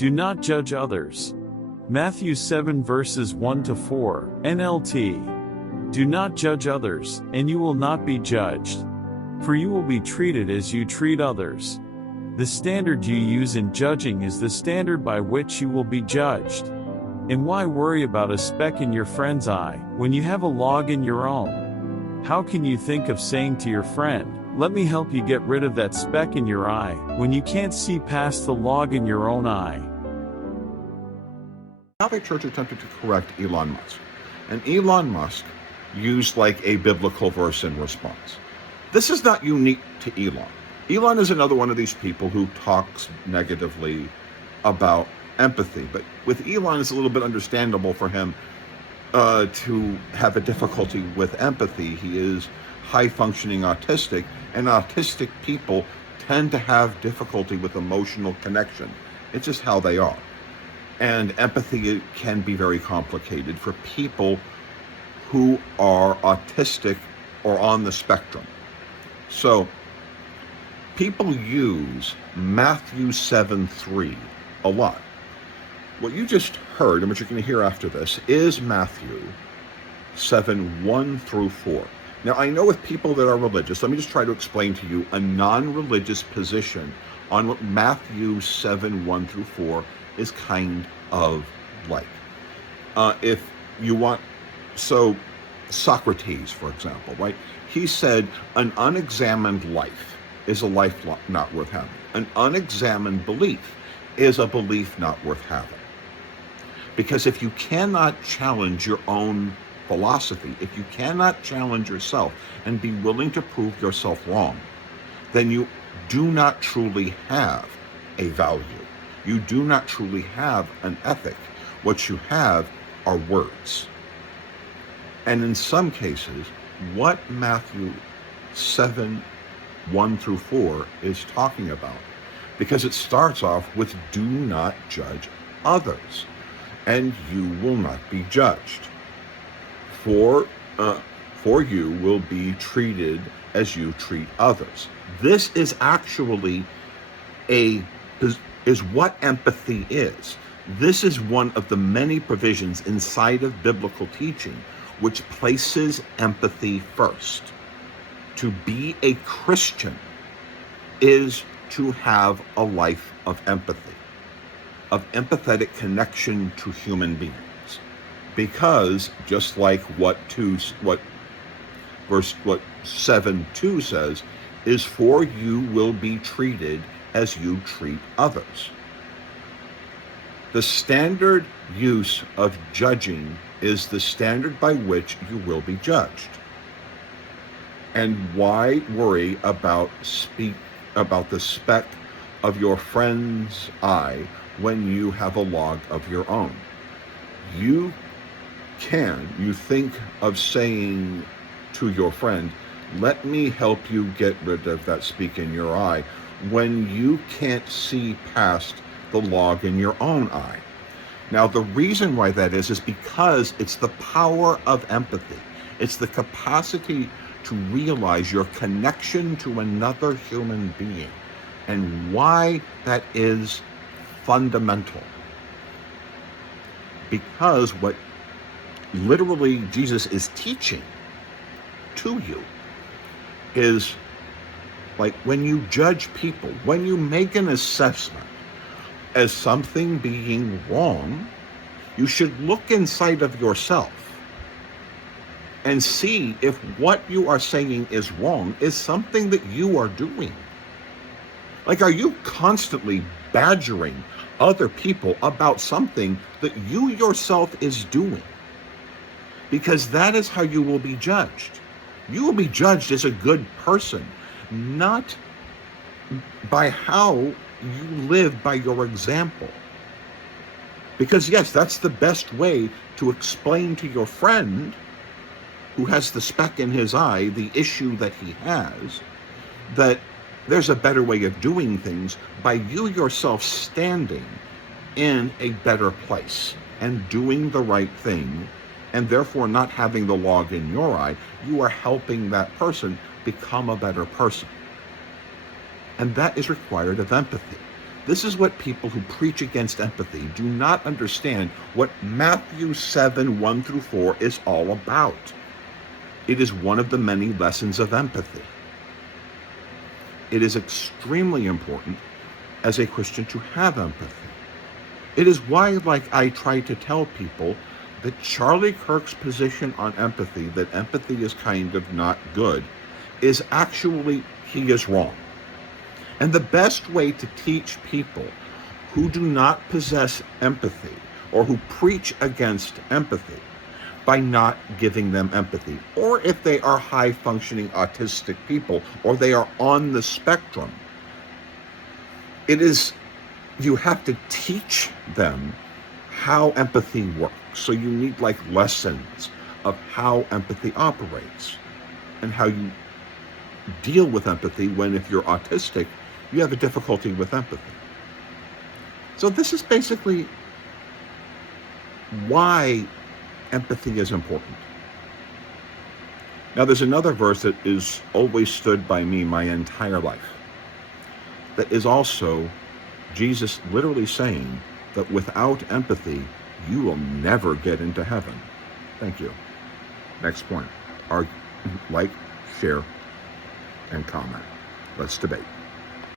Do not judge others. Mathew 7 verses 1 to 4, NLT. Do not judge others, and you will not be judged. For you will be treated as you treat others. The standard you use in judging is the standard by which you will be judged. And why worry about a speck in your friend's eye, when you have a log in your own? How can you think of saying to your friend, "Let me help you get rid of that speck in your eye," when you can't see past the log in your own eye? The Catholic Church attempted to correct Elon Musk, and Elon Musk used like a biblical verse in response. This is not unique to Elon. Elon is another one of these people who talks negatively about empathy, but with Elon, it's a little bit understandable for him to have a difficulty with empathy. He is high-functioning autistic, and autistic people tend to have difficulty with emotional connection. It's just how they are. And empathy can be very complicated for people who are autistic or on the spectrum. So people use Mathew 7:3 a lot. What you just heard, and what you're going to hear after this, is Mathew 7:1 through 4. Now, I know with people that are religious, let me just try to explain to you a non-religious position on what Mathew 7:1 through 4 is kind of like. If you want, so Socrates, for example, right? He said, an unexamined life is a life not worth having. An unexamined belief is a belief not worth having. Because if you cannot challenge your own philosophy, if you cannot challenge yourself and be willing to prove yourself wrong, then you do not truly have a value. You do not truly have an ethic. What you have are words. And in some cases, what Mathew 7:1 through 4 is talking about, because it starts off with do not judge others, and you will not be judged. For you will be treated as you treat others. This is actually is what empathy is. This is one of the many provisions inside of biblical teaching which places empathy first. To be a Christian is to have a life of empathy, of empathetic connection to human beings. Because just like what 7:2 says, is for you will be treated as you treat others. The standard use of judging is the standard by which you will be judged. And why worry about the speck of your friend's eye when you have a log of your own? You think of saying to your friend, "Let me help you get rid of that speck in your eye," when you can't see past the log in your own eye. Now, the reason why that is because it's the power of empathy. It's the capacity to realize your connection to another human being and why that is fundamental. Because what literally Jesus is teaching to you is, like, when you judge people, when you make an assessment as something being wrong, you should look inside of yourself and see if what you are saying is wrong is something that you are doing. Like, are you constantly badgering other people about something that you yourself is doing? Because that is how you will be judged. You will be judged as a good person, not by how you live by your example. Because yes, that's the best way to explain to your friend who has the speck in his eye, the issue that he has, that there's a better way of doing things by you yourself standing in a better place and doing the right thing, and therefore not having the log in your eye. You are helping that person become a better person. And that is required of empathy. This is what people who preach against empathy do not understand what Matthew 7, 1 through 4 is all about. It is one of the many lessons of empathy. It is extremely important as a Christian to have empathy. It is why, like I try to tell people, that Charlie Kirk's position on empathy, that empathy is kind of not good, is actually, he is wrong. And the best way to teach people who do not possess empathy or who preach against empathy by not giving them empathy, or if they are high-functioning autistic people or they are on the spectrum, it is, you have to teach them how empathy works. So you need like lessons of how empathy operates and how you deal with empathy when, if you're autistic, you have a difficulty with empathy. So this is basically why empathy is important. Now there's another verse that is always stood by me my entire life, that is also Jesus literally saying that without empathy, you will never get into heaven. Thank you. Next point. Like, share, and comment. Let's debate.